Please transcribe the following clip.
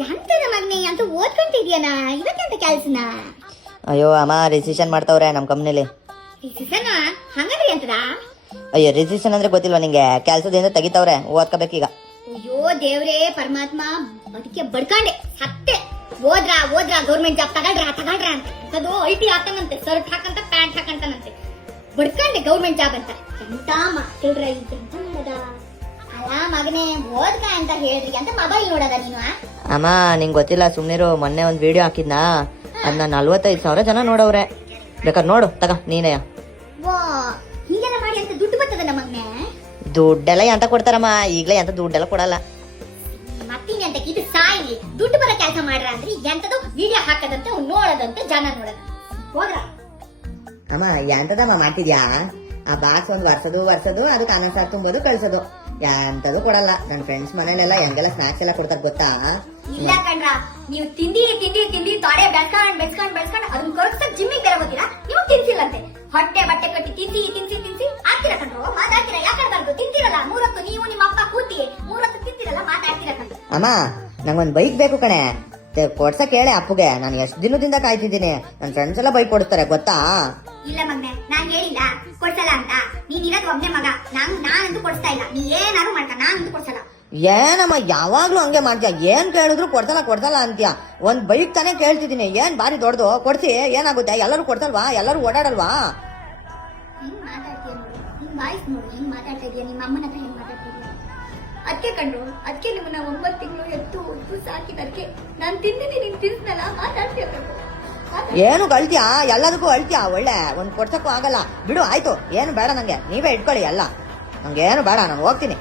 ಎಂತದ ಮಗ್ನೆ ಅಂತ ಓದ್ಕೊಂತಿದ್ಯಾನ ಇವತ್ತೆಂತ ಕೆಲ್ಸನ? ಅಯ್ಯೋ ಅಮ್ಮ ರಿಜಿಸ್ಟ್ರೇಷನ್ ಮಾಡ್ತಾವ್ರೆ ನಮ್ಮ ಕಂಪ್ನಿಲಿ. ರಿಜಿಸ್ಟ್ರೇಷನ್ ಹಂಗಂದ್ರೆ ಎಂತದ? ಅಯ್ಯೋ ರಿಜಿಸ್ಟ್ರೇಷನ್ ಅಂದ್ರೆ ಗೊತ್ತಿಲ್ವಾ ನಿಂಗೆ? ಕೆಲ್ಸದಿಂದ ತೆಗಿತಾವ್ರೆ, ಓದ್ಕೋಬೇಕೀಗ. ಅಯ್ಯೋ ದೇವ್ರೇ ಪರಮಾತ್ಮ, ಅದಕ್ಕೆ ಬಡ್ಕಂಡೆ ಸತ್ತೆ. ಓದ್ರಾ ಗೌರ್ಮೆಂಟ್ ಜಾಬ್ ತಗಳ್ರ ಅಂತ ಅದು ಐಟಿ ಹಾಕಂತೆ, ಶರ್ಟ್ ಹಾಕಂತ ಪ್ಯಾಂಟ್ ಹಾಕಂತಾನಂತೆ. ಬಡ್ಕಂಡೆ ಗೌರ್ಮೆಂಟ್ ಜಾಬ್ ಅಂತ. ಎಂತ ಮಕ್ಕಳ್ರ ಎಂತ ಮಾಡದ? ಅಲ್ಲ ಮಗನೇ ಓದ್ಕ ಅಂತ ಹೇಳ್ರಿ ಅಂತ ಮೊಬೈಲ್ ನೋಡದ ನೀನು? ಅಮ್ಮ ನಿಂಗೆ ಗೊತ್ತಿಲ್ಲ, ಸುಮ್ನಿರು. ಮೊನ್ನೆ ಒಂದ್ ವಿಡಿಯೋ ಹಾಕಿದ್ನಾ, ಅದನ್ನ 45,000 ಜನ ನೋಡವ್ರೆ. ಬೇಕಾದ್ರೆ ನೋಡು ತಗ ನೀನೇ. ವಾ ಹೀಗೆಲ್ಲ ಮಾಡಿ ಅಂತ ದುಡ್ಡು ಬರ್ತದ ನಮ್ಮಗ್ನೆ? ದುಡ್ಡೆಲ್ಲ ಎಂತ ಕೊಡ್ತಾರಮ್ಮ, ಈಗ್ಲೇ ಎಂತ ದುಡ್ಡೆಲ್ಲ ಕೊಡಲ್ಲ. ಮತ್ತಿನ ಅಂತ ಇದು ಸಾಯಿ ದುಡ್ಡು ಬರೋ ಕೆಲಸ ಮಾಡ್ರ ಅಂದ್ರೆ ಎಂತದು ವಿಡಿಯೋ ಹಾಕದಂತೆ ನೋಡದಂತೆ ಜನ ನೋಡದ. ಹೋದ್ರ ಅಮ್ಮ ಎಂತದಮ್ಮ ಮಾಡ್ತಿದ್ಯಾ? ಆ ಬಾಕ್ಸ್ ಒಂದ್ ವರ್ಷದು ಅದಕ್ಕೆ ಅನ್ನ ಸಾರ್ ತುಂಬೋದು ಕಳ್ಸೋದು, ಎಂತದು ಕೊಡಲ್ಲ. ನನ್ ಫ್ರೆಂಡ್ಸ್ ಮನೇಲೆಲ್ಲ ಹೆಂಗೆಲ್ಲ ಸ್ನಾಕ್ಸ್ ಎಲ್ಲ ಕೊಡ್ತಾರ ಗೊತ್ತಾ? ಇಲ್ಲ ಕಣ್ರ, ನೀವು ತಿಂಡಿ ತೊಡೆ ಬೆಳ್ಸ್ಕೊಂಡ್ ಅದನ್ನ ಕರ್ಸಕ್ ಜಿಮ್ಮಿಗೆ ಬೇರೆ ಹೋಗ್ತೀರಾ? ನೀವು ತಿನ್ಸಿಲ್ಲಂತೆ. ಹೊಟ್ಟೆ ಬಟ್ಟೆ ಕಟ್ಟಿ ತಿನ್ಸಿ ಆಗ್ತೀರಾ ಕಣ್ರು? ಮಾತಾಡ್ತೀರಾ? ಯಾಕಂದ್ರೆ ತಿಂತೀರಲ್ಲ 3 ಹೊತ್ತು, ನೀವು ನಿಮ್ಮ ಅಪ್ಪ ಕೂತಿ 3 ಹೊತ್ತು ತಿಂತೀರಲ್ಲ, ಮಾತಾಡ್ತೀರಾ ಕಣ್ರು? ಅಮ್ಮ ನಂಗೊಂದ್ ಬೈಕ್ ಬೇಕು ಕಣೆ, ಕೊಡ್ಸಕ್ ಹೇಳಿ ಅಪ್ಪುಗೆ. ನಾನು ಎಷ್ಟು ದಿನದಿಂದ ಕಾಯ್ತಿದ್ದೀನಿ. ನನ್ ಫ್ರೆಂಡ್ಸ್ ಎಲ್ಲ ಬೈಕ್ ಕೊಡಿಸ್ತಾರೆ ಗೊತ್ತಾ? ಇಲ್ಲ ಮಗ್ನೆ, ನಾನ್ ಹೇಳಿಲ್ಲ ಕೊಡ್ಸಲ್ಲ ಅಂತ. ನೀನ್ ಇರೋದ್ ಒಬ್ನೇ ಮಗ, ನಾನಂತೂ ಕೊಡ್ಸ್ತಾ ಇಲ್ಲ. ನೀ ಏನಾದ್ರು ಮಾಡ್ಕ, ನಾನಂತೂ ಕೊಡ್ಸಲ್ಲ. ಏನಮ್ಮ ಯಾವಾಗ್ಲೂ ಹಂಗೆ ಮಾಡ್ತೀಯ? ಏನ್ ಕೇಳಿದ್ರು ಕೊಡ್ಸಲ್ಲ ಅಂತೀಯ. ಒಂದ್ ಬೈಕ್ ತಾನೇ ಕೇಳ್ತಿದ್ದೀನಿ, ಏನ್ ಬಾರಿ ದೊಡ್ಡದು ಕೊಡ್ಸಿ ಏನಾಗುತ್ತೆ? ಎಲ್ಲರೂ ಕೊಡ್ಸಲ್ವಾ? ಎಲ್ಲರೂ ಓಡಾಡಲ್ವಾ? ಹೆಂಗ್ ಮಾತಾಡ್ತೀಯ ನೋಡು, ನಿನ್ ವಾಯ್ಸ್ ನೋಡು, ಹೆಂಗ್ ಮಾತಾಡ್ತಾ ಇದೀಯ, ನಿಮ್ಮ ಅಮ್ಮನ ಹತ್ರ ಹೆಂಗ್ ಮಾತಾಡ್ತಾ ಇದೀಯ. ಅದಕ್ಕೆ ಕಂಡ್ರು, ಅದಕ್ಕೆ ನಿಮ್ಮನ್ನ 9 ತಿಂಗಳು ಎತ್ತು ಸಾಕಿದಕ್ಕೆ ನಾನ್ ತಿಂದಿನಿ, ನೀನ್ ತಿನ್ಸ್ನಲ್ಲ, ಮಾತಾಡ್ತೀಯ ಕಣ್ರು. ಏನು ಕಳ್ತೀಯಾ? ಎಲ್ಲದಕ್ಕೂ ಅಳ್ತೀಯಾ? ಒಳ್ಳೆ ಒಂದ್ ಕೊಡ್ಸಕ್ಕೂ ಆಗಲ್ಲ ಬಿಡು. ಆಯ್ತು, ಏನು ಬೇಡ ನಂಗೆ, ನೀವೇ ಇಟ್ಕೊಳ್ಳಿ ಎಲ್ಲ. ನಂಗೆ ಏನು ಬೇಡ, ನಾನು ಹೋಗ್ತೀನಿ.